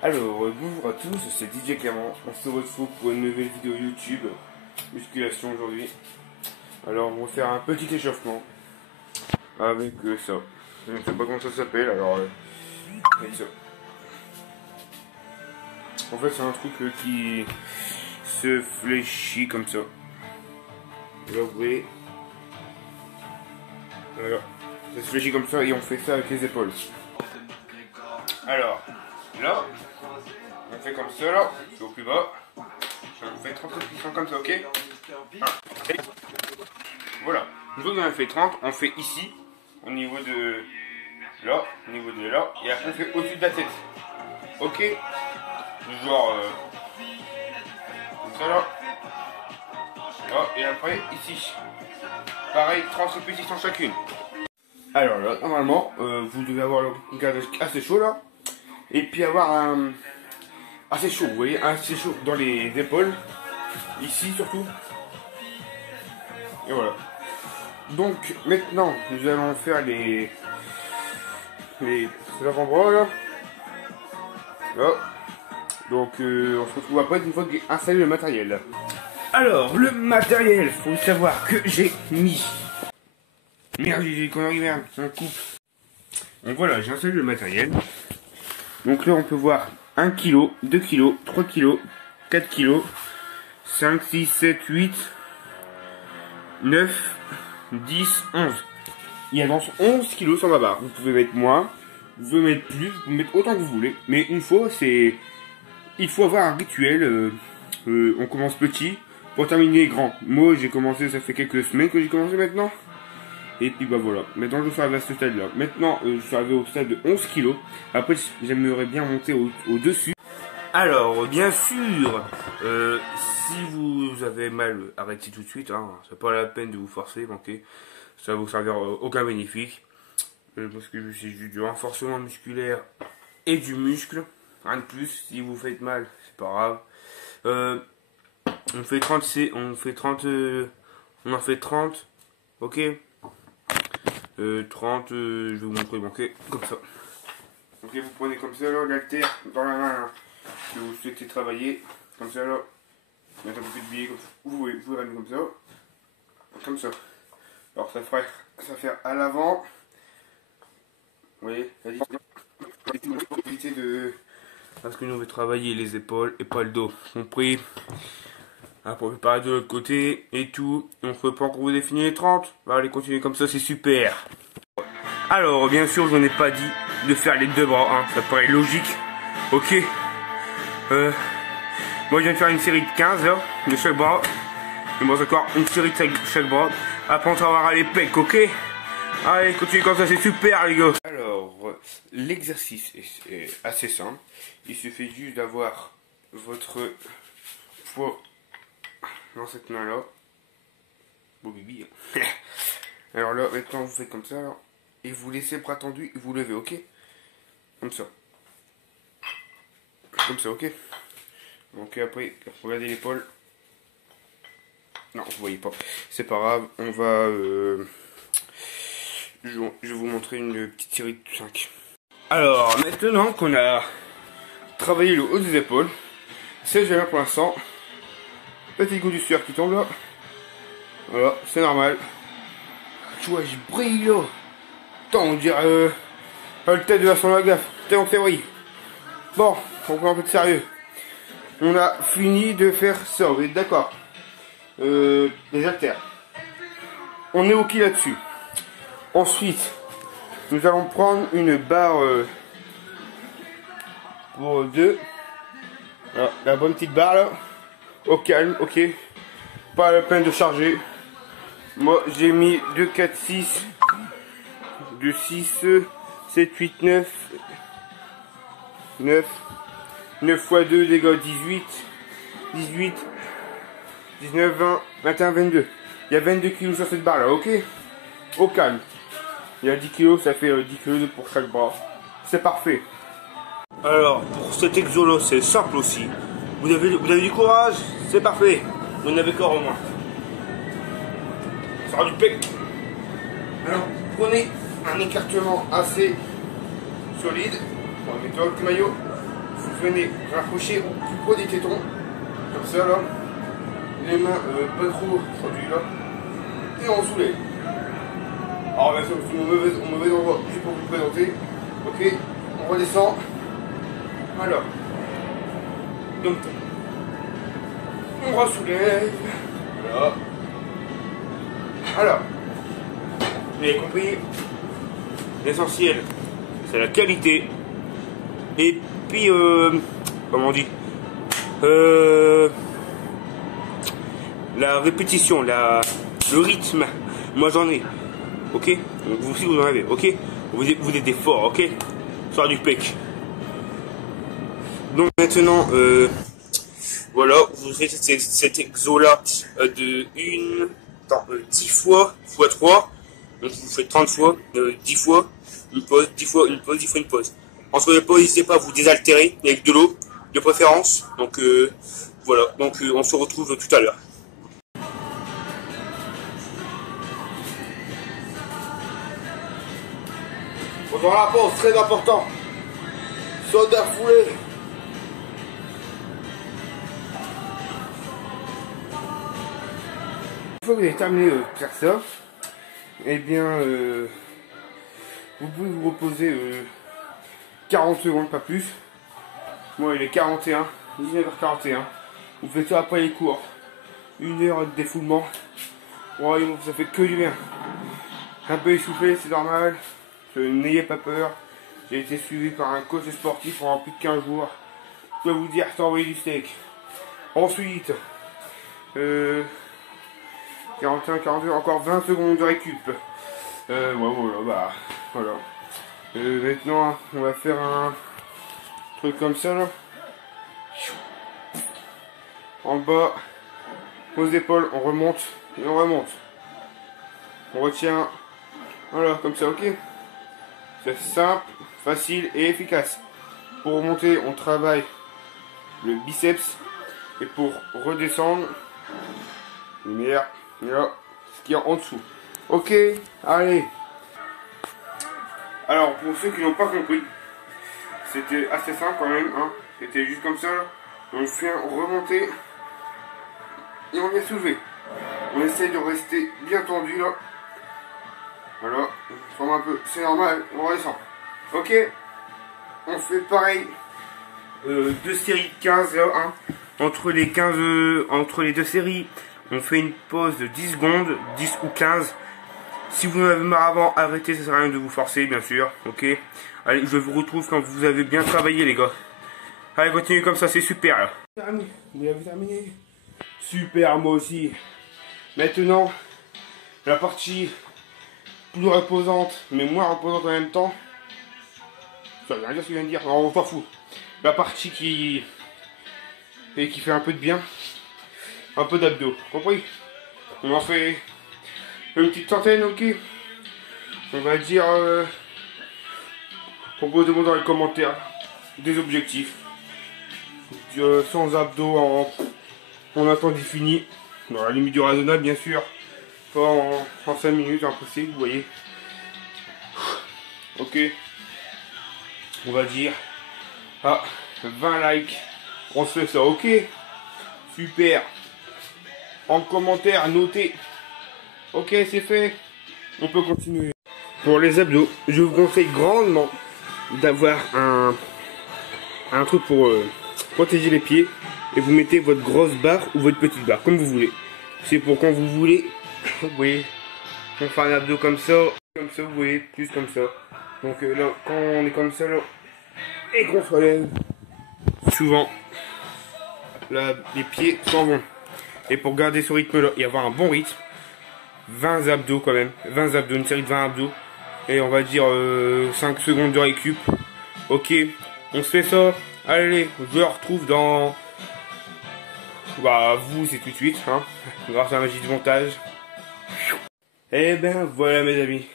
Alors, bonjour à tous, c'est DJ Clément. On se retrouve pour une nouvelle vidéo YouTube, musculation aujourd'hui. Alors, on va faire un petit échauffement avec ça. Je ne sais pas comment ça s'appelle, alors avec ça. En fait, c'est un truc qui se fléchit comme ça. Là, vous voyez. Voilà. Ça se fléchit comme ça et on fait ça avec les épaules. Alors, là, on fait comme ça, là, c'est au plus bas. On fait 30 répétitions comme ça, ok? Voilà. Une fois qu'on a fait 30, on fait ici, au niveau de là, au niveau de là, et après on fait au-dessus de la tête. Ok? Genre, comme ça là. Là, et après ici. Pareil, 30 répétitions chacune. Alors là, normalement, vous devez avoir le gardage assez chaud là. Et puis avoir un assez chaud, vous voyez, assez chaud dans les épaules, ici surtout. Et voilà. Donc maintenant, nous allons faire les avant-bras là. Là. Donc on se retrouve après une fois que j'ai installé le matériel. Alors le matériel, faut savoir que j'ai mis. Merde, j'ai connerie, merde, un coup. Donc voilà, j'ai installé le matériel. Donc là on peut voir 1 kg, 2 kg, 3 kg, 4 kg, 5, 6, 7, 8, 9, 10, 11. Il y a dans 11 kg sur ma barre. Vous pouvez mettre moins, vous pouvez mettre plus, vous pouvez mettre autant que vous voulez. Mais une fois, c'est... Il faut avoir un rituel. On commence petit pour terminer grand. Moi j'ai commencé, ça fait quelques semaines que j'ai commencé maintenant. Et puis bah voilà, maintenant je suis arrivé à ce stade là. Maintenant je suis arrivé au stade de 11 kg. Après j'aimerais bien monter au-dessus. Alors bien sûr, si vous avez mal, arrêtez tout de suite, hein. C'est pas la peine de vous forcer, ok. Ça va vous servir aucun bénéfice. Parce que c'est juste du renforcement musculaire et du muscle. Rien de plus, si vous faites mal, c'est pas grave. On fait 30, on fait 30, on en fait 30, ok. 30, je vais vous montrer, ok, comme ça. Ok, vous prenez comme ça là, l'haltère dans la main là, que vous souhaitez travailler, comme ça là. Mettre un peu de billets, comme ça. Vous pouvez ramener comme ça. Alors ça fait à l'avant. Vous voyez, éviter de... Parce que nous on veut travailler les épaules et pas le dos, compris? Après on peut parler de l'autre côté et tout. On ne peut pas encore vous définir les 30. Allez, continuez comme ça, c'est super. Alors bien sûr je n'ai pas dit de faire les deux bras, hein. Ça paraît logique. Ok. Moi je viens de faire une série de 15 là, de chaque bras. Il me reste encore une série de chaque bras. Après on travaillera les pecs, ok? Allez, continuez comme ça, c'est super les gars. Alors, l'exercice est assez simple. Il suffit juste d'avoir votre poids dans cette main là. Beau bibi. Alors là, maintenant vous faites comme ça là, et vous laissez le bras tendu et vous levez, ok? Comme ça. Comme ça, ok? Donc après, regardez l'épaule. Non, vous voyez pas. C'est pas grave, on va... je vais vous montrer une petite série de 5. Alors, maintenant qu'on a travaillé le haut des épaules, c'est jamais pour l'instant. Petit coup du sueur qui tombe là. Voilà, c'est normal. Tu vois, je brille là. Attends, on dirait le tête de Vincent Lagaffe. T'es en février. Bon, on prend un peu de sérieux. On a fini de faire ça, vous êtes d'accord? Les haltères. On est ok là-dessus. Ensuite, nous allons prendre une barre pour 2. Voilà, la bonne petite barre là. Au calme, ok. Pas la peine de charger. Moi j'ai mis 2, 4, 6. 2, 6, 7, 8, 9. 9. 9 x 2, les gars, 18. 18. 19, 20, 21, 22. Il y a 22 kg sur cette barre là, ok? Au calme. Il y a 10 kg, ça fait 10 kg pour chaque bras. C'est parfait. Alors, pour cet exo là, c'est simple aussi. Vous avez du courage, c'est parfait. Vous n'avez qu'un au moins. Ça sera du pec. Alors, prenez un écartement assez solide. On va mettre le maillot. vous venez rapprocher au plus près des tétons, comme ça là, les mains pas trop tendues là, et on soulève. Alors bien sûr, c'est au mauvais endroit, juste pour vous présenter. Ok, on redescend. Alors, donc, on ressoulève. Voilà. Alors, vous avez compris, l'essentiel, c'est la qualité. Et puis, comment on dit, la répétition, le rythme. Moi j'en ai. Ok, donc vous aussi vous en avez. Ok, vous êtes des forts. Ok, soir du pec. Donc maintenant, voilà, vous faites cet exo là de 10 fois x 3. Donc vous faites 30 fois, 10 fois, une pause, 10 fois, une pause, 10 fois, une pause. Entre les pauses, n'hésitez pas à vous désaltérer avec de l'eau, de préférence. Donc voilà, donc on se retrouve tout à l'heure. Pendant la pause, très important. Saute à fouler. Une fois que vous avez terminé de faire ça, eh bien, vous pouvez vous reposer 40 secondes, pas plus. Moi, il est 41, 19h41. Vous faites ça après les cours. 1 heure de défoulement. Ouais, ça fait que du bien. Un peu essoufflé, c'est normal. N'ayez pas peur. J'ai été suivi par un coach sportif pendant plus de 15 jours. Je peux vous dire, t'as envoyé du steak. Ensuite, 41, 42, encore 20 secondes de récup. Ouais, voilà, bah, voilà. Maintenant, on va faire un truc comme ça, là. En bas, aux épaules, on remonte et on remonte. On retient, voilà, comme ça, ok. C'est simple, facile et efficace. Pour remonter, on travaille le biceps. Et pour redescendre, lumière, là, ce qu'il y a en dessous. Ok, allez. Alors, pour ceux qui n'ont pas compris, c'était assez simple quand même. Hein. C'était juste comme ça. Là. On fait remonter et on vient soulever. On essaie de rester bien tendu là. Voilà, on forme un peu, c'est normal, on redescend. Ok, on fait pareil. 2 séries de 15 là, hein. Entre les 2 séries, on fait une pause de 10 secondes, 10 ou 15. Si vous en avez marre avant, arrêtez, ça sert à rien de vous forcer, bien sûr. Ok. Allez, je vous retrouve quand vous avez bien travaillé, les gars. Allez, continuez comme ça, c'est super là. Vous avez terminé? Super, moi aussi. Maintenant, la partie plus reposante, mais moins reposante en même temps. Ça veut rien dire ce que je viens de dire, non, on s'en fout. La partie qui fait un peu de bien, un peu d'abdos, compris? On en fait une petite centaine, ok? On va dire, proposez-moi dans les commentaires des objectifs. Sans abdos en un temps défini, dans la limite du raisonnable bien sûr, pas en 5 minutes, impossible, vous voyez. Ok, on va dire, 20 likes, on se fait ça, ok? Super. En commentaire, notez. Ok, c'est fait. On peut continuer. Pour les abdos, je vous conseille grandement d'avoir un truc pour protéger les pieds. Et vous mettez votre grosse barre ou votre petite barre, comme vous voulez. C'est pour quand vous voulez. Vous voyez, on fait un abdo comme ça, vous voyez, plus comme ça. Donc là, quand on est comme ça, là, et qu'on se relève, souvent, là, les pieds s'en vont. Et pour garder ce rythme-là et avoir un bon rythme, 20 abdos quand même. 20 abdos, une série de 20 abdos. Et on va dire 5 secondes de récup. Ok, on se fait ça. Allez, je le retrouve dans... Bah, vous, c'est tout de suite, hein, grâce à la magie du montage. Et ben voilà, mes amis.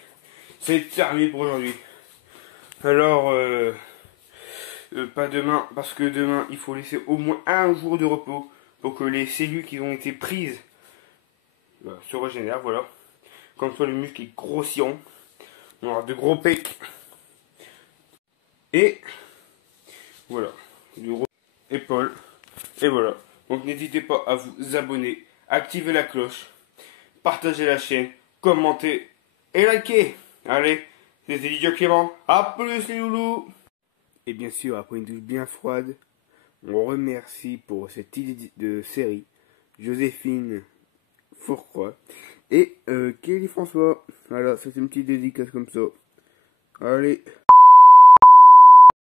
C'est terminé pour aujourd'hui. Alors, pas demain, parce que demain, il faut laisser au moins un jour de repos pour que les cellules qui ont été prises se régénèrent, voilà. Comme ça, les muscles ils grossiront. On aura de gros pecs. Et voilà. et Paul. Et voilà. Donc n'hésitez pas à vous abonner, activer la cloche, partager la chaîne, commenter et liker. Allez, c'était DJ Clément. À plus les loulous. Et bien sûr, après une douche bien froide, on remercie pour cette idée de série Joséphine Fourcroy et Kelly François. Voilà, c'est une petite dédicace comme ça. Allez.